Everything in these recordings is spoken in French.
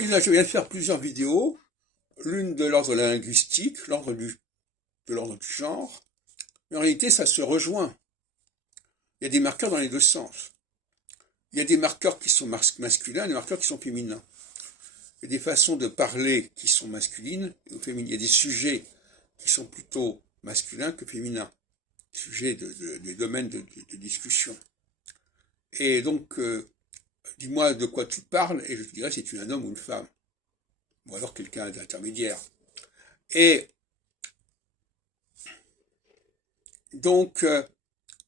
Oui, là, je viens de faire plusieurs vidéos, l'une de l'ordre linguistique, de l'ordre du genre, mais en réalité, ça se rejoint. Il y a des marqueurs dans les deux sens. Il y a des marqueurs qui sont masculins et des marqueurs qui sont féminins. Il y a des façons de parler qui sont masculines ou féminines. Il y a des sujets qui sont plutôt masculins que féminins, sujets des domaines de discussion. Et donc, dis-moi de quoi tu parles et je te dirai si tu es un homme ou une femme, ou alors quelqu'un d'intermédiaire. Et donc,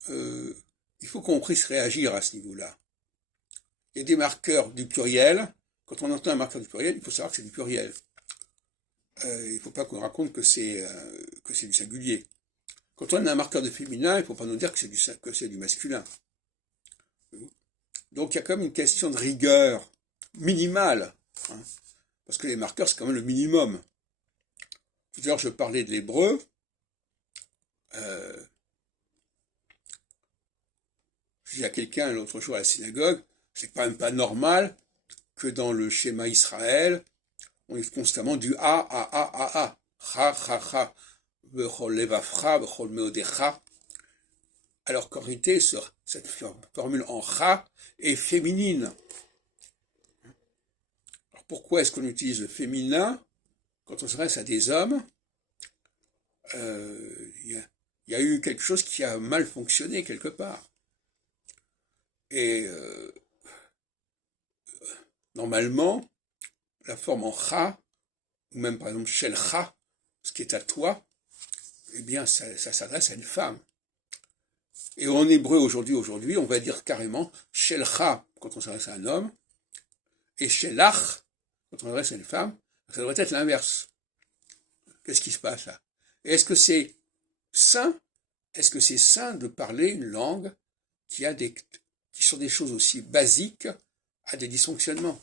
il faut qu'on puisse réagir à ce niveau-là. Il y a des marqueurs du pluriel. Quand on entend un marqueur du pluriel, il faut savoir que c'est du pluriel. Il ne faut pas qu'on raconte que c'est du singulier. Quand on a un marqueur de féminin, il ne faut pas nous dire que c'est du masculin. Donc il y a quand même une question de rigueur minimale, hein, parce que les marqueurs, c'est quand même le minimum. Tout à l'heure, je parlais de l'hébreu. Je dis à quelqu'un l'autre jour à la synagogue, c'est quand même pas normal que dans le schéma Israël, on ait constamment du a, cha, cha, cha, v'chol levavcha, v'chol meodecha, alors qu'en réalité, cette formule en cha est féminine. Alors pourquoi est-ce qu'on utilise le féminin quand on s'adresse à des hommes? Il y a eu quelque chose qui a mal fonctionné quelque part. Et normalement, la forme en cha, ou même par exemple shelcha, ce qui est à toi, eh bien ça s'adresse à une femme. Et en hébreu aujourd'hui, on va dire carrément shelcha quand on s'adresse à un homme, et shelach quand on s'adresse à une femme, ça devrait être l'inverse. Qu'est-ce qui se passe là? Et est-ce que c'est sain? Est-ce que c'est sain de parler une langue qui sont des choses aussi basiques à des dysfonctionnements?